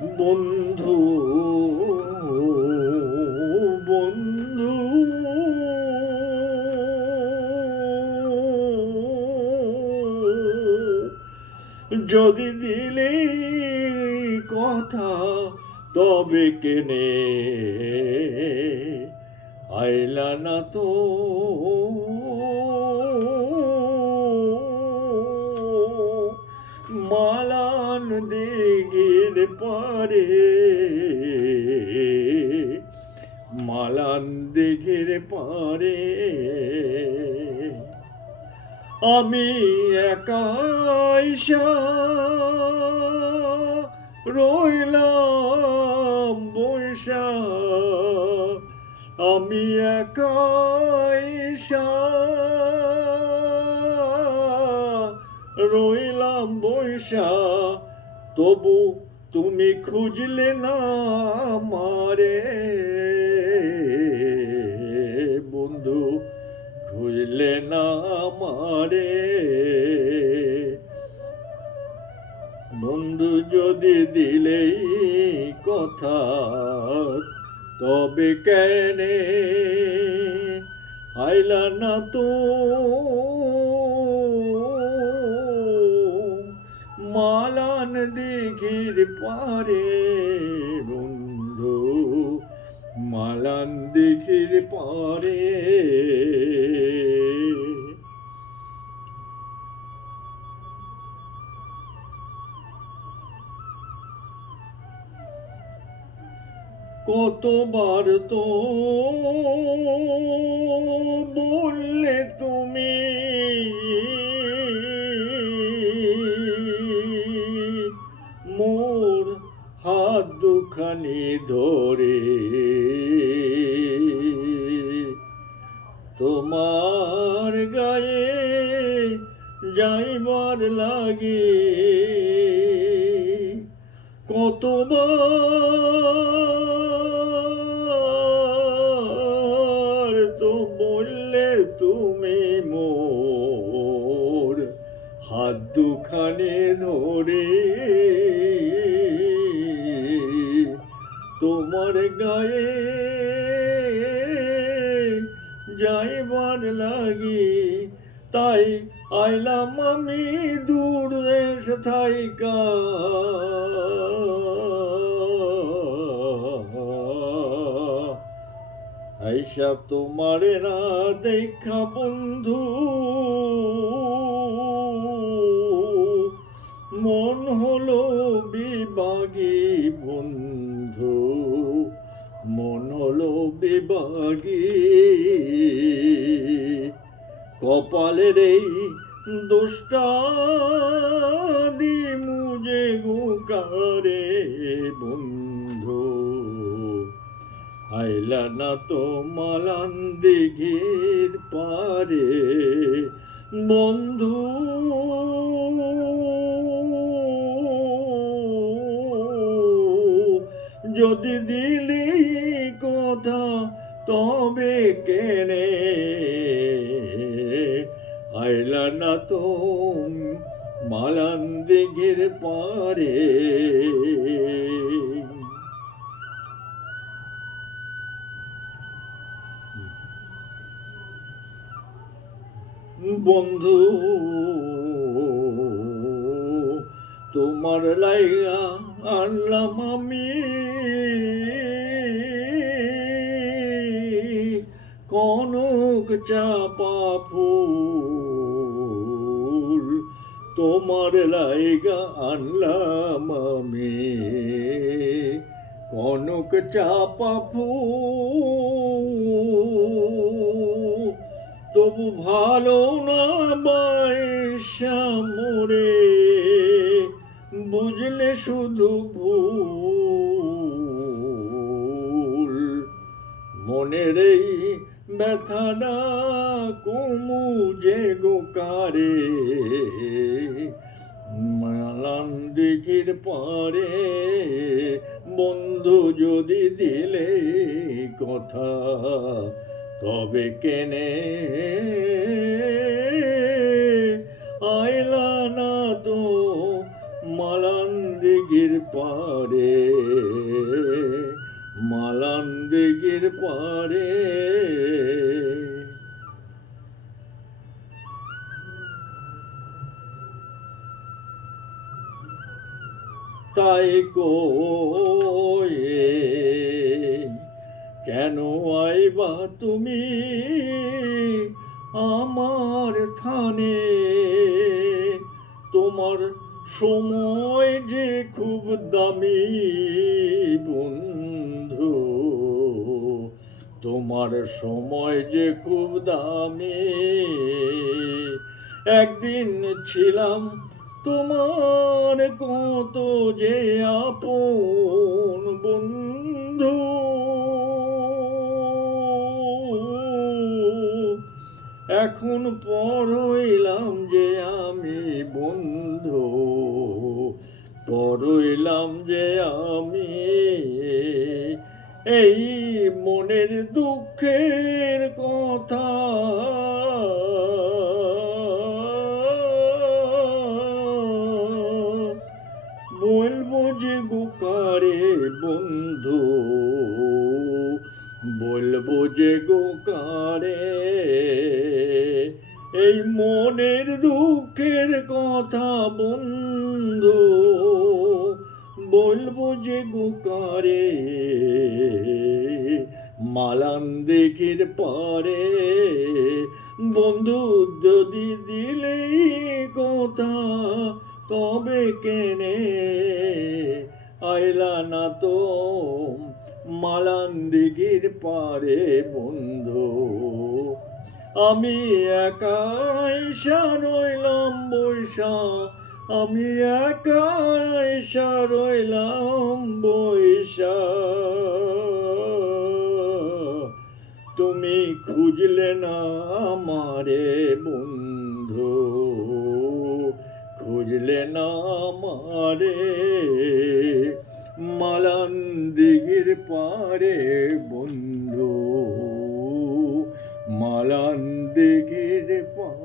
বন্ধু বন্ধু। যদি দিলে কথা তবে কেনে? আইলা না তো। মালান দিগির পারে। মালান দিগির পারে। আমি একাইশা রইলাম বৈশা। আমি একাইশা রইলাম বৈশা। তবু তুমি খুঁজলে না মারে বন্ধু, খুঁজলে না মারে বন্ধু যদি দিলেই কথা, তবে কেনে? আইলা না তো দিঘির পারে বন্ধু মালান দিঘির পারে। কতবার তো দুখানি ধরে। তোমার গায়ে যাইবার লাগে। কতবার তো বললে তুমি মোর হাত দুখানে ধরে। তোমার গায়ে যাইবার লাগি, তাই আইলাম আমি দূর দেশ থাইকা। আইসা তোমারে না দেখা বন্ধু, মন হলো বিবাগী বন্ধু। বিবাগী কপালের এই দোষটা মুজে গুকারে বন্ধু। আইলা না তো মালান দিঘির পারে বন্ধু। যদি দিলি কথা তবে কেনে? আইলা না তো মালান দিঘির পারে। বন্ধু তোমার লাইগা আনলাম আমি। কনক চাপা ফুল তোমার লাইগা আনলাম আমি। কনক চাপা ফুল তবু ভালো না বাইসা মোরে। বুঝলে শুধু ভুল। মনের এই ব্যথাটা কুমু যে গোকারে মালান দিঘির পরে, বন্ধু যদি দিলে কথা, তবে কেনে পারে মালান দিঘির পারে। তাই কয়ে কেন আইবা তুমি আমার থানে? সময় যে খুব দামি বন্ধু। তোমার সময় যে খুব দামি। একদিন ছিলাম তোমার কত যে আপন বন্ধু। এখন পর হইলাম যে আমি বন্ধু। পর হইলাম যে আমি এই মনের দুঃখের কথা। যে গোকারে এই মনের দুঃখের কথা বন্ধু, বলব যে গোকারে মালান দেখির পারে, বন্ধু যদি দিলে কথা, তবে কেনে? আইলা না তো মালান দিঘির পারে, বন্ধু। আমি একাই রইলাম বৈশা। আমি একাই রইলাম বৈশা। তুমি খুঁজলে না আমারে, বন্ধু। খুঁজলে না আমারে। দিঘির পারে বন্ধু মালান দিঘির পারে